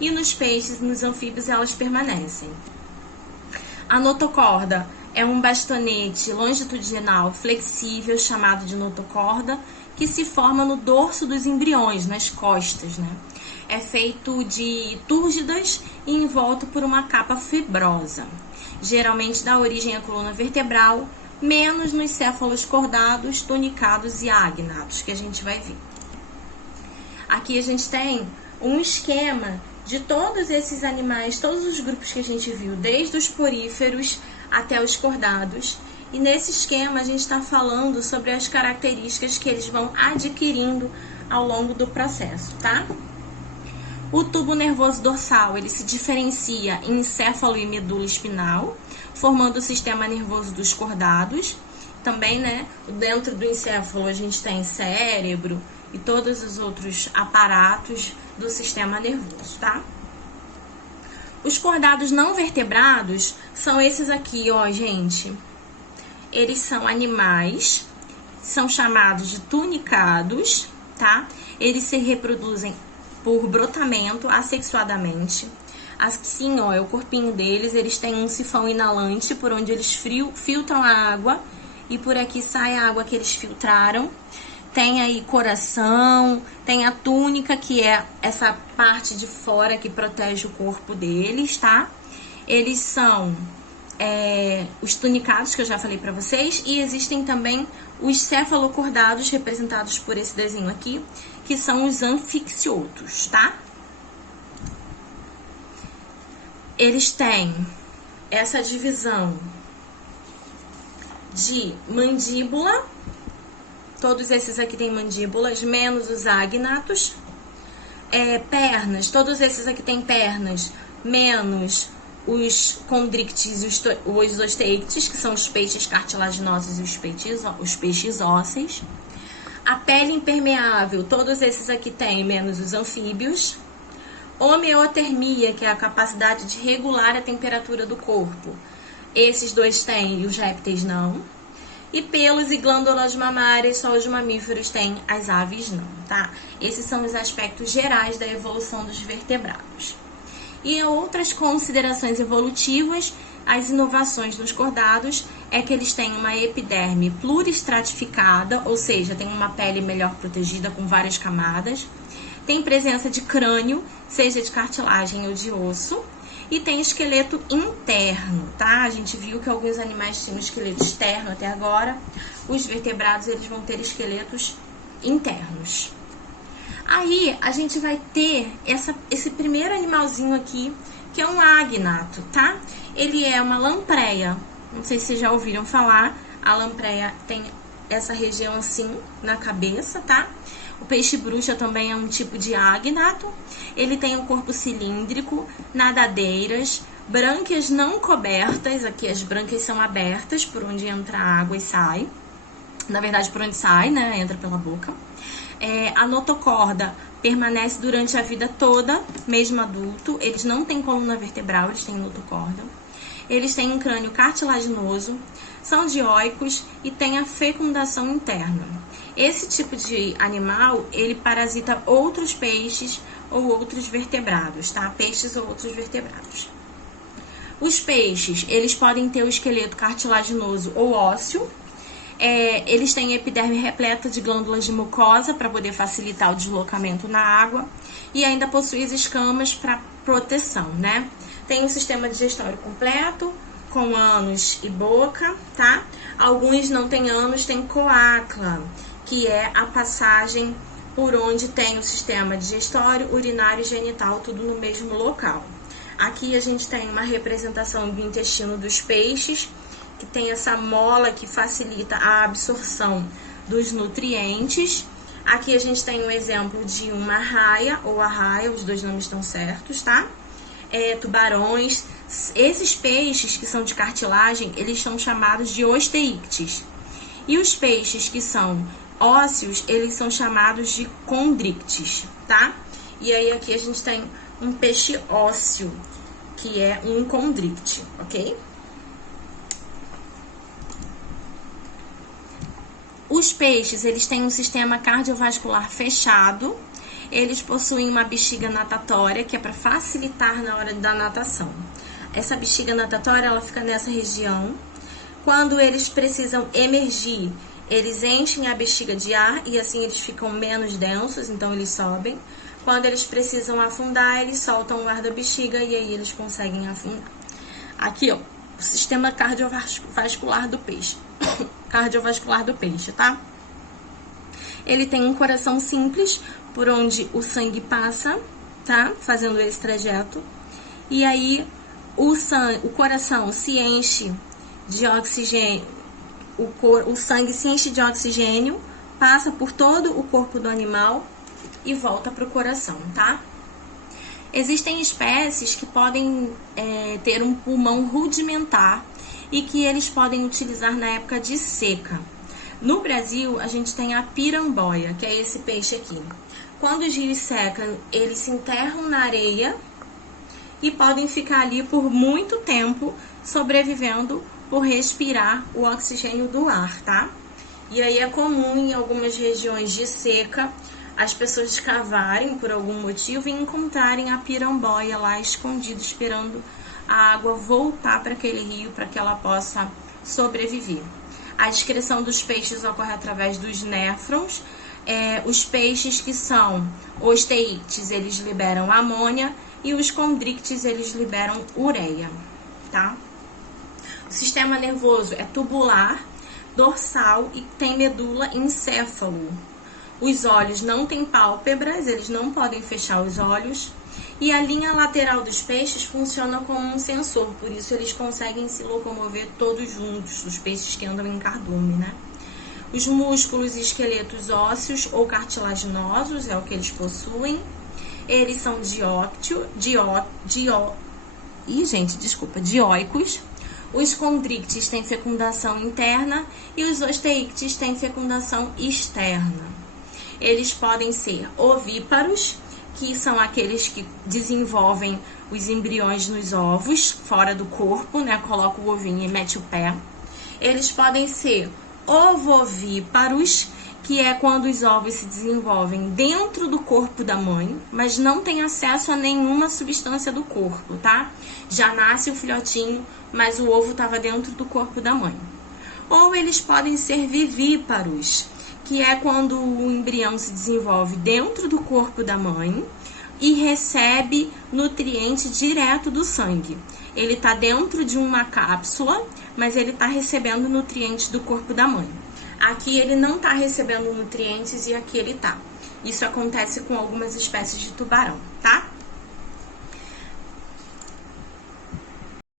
e nos peixes e nos anfíbios elas permanecem. A notocorda é um bastonete longitudinal flexível chamado de notocorda, que se forma no dorso dos embriões, nas costas, né? É feito de túrgidas e envolto por uma capa fibrosa. Geralmente dá origem à coluna vertebral, menos nos céfalos cordados, tunicados e agnatos, que a gente vai ver. Aqui a gente tem um esquema de todos esses animais, todos os grupos que a gente viu, desde os poríferos até os cordados. E nesse esquema a gente está falando sobre as características que eles vão adquirindo ao longo do processo, tá? O tubo nervoso dorsal, ele se diferencia em encéfalo e medula espinal, formando o sistema nervoso dos cordados. Também, né, dentro do encéfalo a gente tem cérebro e todos os outros aparatos do sistema nervoso, tá? Os cordados não vertebrados são esses aqui, ó, gente. Eles são animais, são chamados de tunicados, tá? Eles se reproduzem por brotamento assexuadamente. Assim, ó, é o corpinho deles, eles têm um sifão inalante por onde eles filtram a água e por aqui sai a água que eles filtraram. Tem aí coração, tem a túnica, que é essa parte de fora que protege o corpo deles, tá? Eles são os tunicados, que eu já falei pra vocês, e existem também os cefalocordados, representados por esse desenho aqui, que são os anfixiotos, tá? Eles têm essa divisão de mandíbula, todos esses aqui têm mandíbulas, menos os agnatos. Pernas, todos esses aqui têm pernas, menos os condrictis e os osteictes, que são os peixes cartilaginosos e os peixes ósseos. A pele impermeável, todos esses aqui têm, menos os anfíbios. Homeotermia, que é a capacidade de regular a temperatura do corpo. Esses dois têm e os répteis não. E pelos e glândulas mamárias, só os mamíferos têm, as aves não, tá? Esses são os aspectos gerais da evolução dos vertebrados. E outras considerações evolutivas, as inovações dos cordados é que eles têm uma epiderme pluristratificada, ou seja, tem uma pele melhor protegida com várias camadas. Tem presença de crânio, seja de cartilagem ou de osso. E tem esqueleto interno, tá? A gente viu que alguns animais tinham esqueleto externo até agora. Os vertebrados, eles vão ter esqueletos internos. Aí, a gente vai ter esse primeiro animalzinho aqui, que é um agnato, tá? Ele é uma lampreia. Não sei se vocês já ouviram falar. A lampreia tem essa região assim na cabeça, tá? O peixe-bruxa também é um tipo de agnato. Ele tem um corpo cilíndrico, nadadeiras, brânquias não cobertas. Aqui as brânquias são abertas, por onde entra a água e sai. Na verdade, por onde sai, né? Entra pela boca. A notocorda permanece durante a vida toda, mesmo adulto. Eles não têm coluna vertebral, eles têm notocorda. Eles têm um crânio cartilaginoso, são dioicos e têm a fecundação interna. Esse tipo de animal, ele parasita outros peixes ou outros vertebrados, tá? Peixes ou outros vertebrados. Os peixes, eles podem ter o esqueleto cartilaginoso ou ósseo. Eles têm epiderme repleta de glândulas de mucosa para poder facilitar o deslocamento na água. E ainda possui as escamas para proteção, né? Tem um sistema digestório completo, com ânus e boca, tá? Alguns não têm ânus, tem coacla, que é a passagem por onde tem o sistema digestório, urinário e genital, tudo no mesmo local. Aqui a gente tem uma representação do intestino dos peixes, que tem essa mola que facilita a absorção dos nutrientes. Aqui a gente tem um exemplo de uma raia ou arraia, os dois nomes estão certos, tá? Tubarões. Esses peixes que são de cartilagem, eles são chamados de osteíctes. E os peixes que são ósseos, eles são chamados de condrictes, tá? E aí aqui a gente tem um peixe ósseo, que é um condricte, ok? Os peixes, eles têm um sistema cardiovascular fechado. eles possuem uma bexiga natatória, que é para facilitar na hora da natação. Essa bexiga natatória, ela fica nessa região. Quando eles precisam emergir, eles enchem a bexiga de ar e assim eles ficam menos densos, então eles sobem. Quando eles precisam afundar, eles soltam o ar da bexiga e aí eles conseguem afundar. Aqui, ó, o sistema cardiovascular do peixe. Cardiovascular do peixe, tá? Ele tem um coração simples, por onde o sangue passa, tá? Fazendo esse trajeto. E aí, o coração se enche de oxigênio, o sangue se enche de oxigênio, passa por todo o corpo do animal e volta para o coração, tá? Existem espécies que podem ter um pulmão rudimentar e que eles podem utilizar na época de seca. No Brasil, a gente tem a piramboia, que é esse peixe aqui. Quando os rios secam, eles se enterram na areia e podem ficar ali por muito tempo sobrevivendo por respirar o oxigênio do ar, tá? E aí é comum em algumas regiões de seca as pessoas escavarem por algum motivo e encontrarem a piramboia lá escondida, esperando a água voltar para aquele rio para que ela possa sobreviver. A excreção dos peixes ocorre através dos néfrons. Os peixes que são osteíctes, eles liberam amônia e os condrictes, eles liberam ureia, tá? O sistema nervoso é tubular, dorsal e tem medula encéfalo. Os olhos não têm pálpebras, eles não podem fechar os olhos. E a linha lateral dos peixes funciona como um sensor, por isso eles conseguem se locomover todos juntos, os peixes que andam em cardume, né? Os músculos e esqueletos ósseos ou cartilaginosos é o que eles possuem. Eles são dioicos. Os condrictes têm fecundação interna e os osteíctes têm fecundação externa. Eles podem ser ovíparos, que são aqueles que desenvolvem os embriões nos ovos, fora do corpo, né? Coloca o ovinho e mete o pé. Eles podem ser ovovíparos, que é quando os ovos se desenvolvem dentro do corpo da mãe, mas não tem acesso a nenhuma substância do corpo, tá? Já nasce o filhotinho, mas o ovo estava dentro do corpo da mãe. Ou eles podem ser vivíparos, que é quando o embrião se desenvolve dentro do corpo da mãe e recebe nutriente direto do sangue. Ele está dentro de uma cápsula, mas ele está recebendo nutrientes do corpo da mãe. Aqui ele não está recebendo nutrientes e aqui ele está. Isso acontece com algumas espécies de tubarão, tá?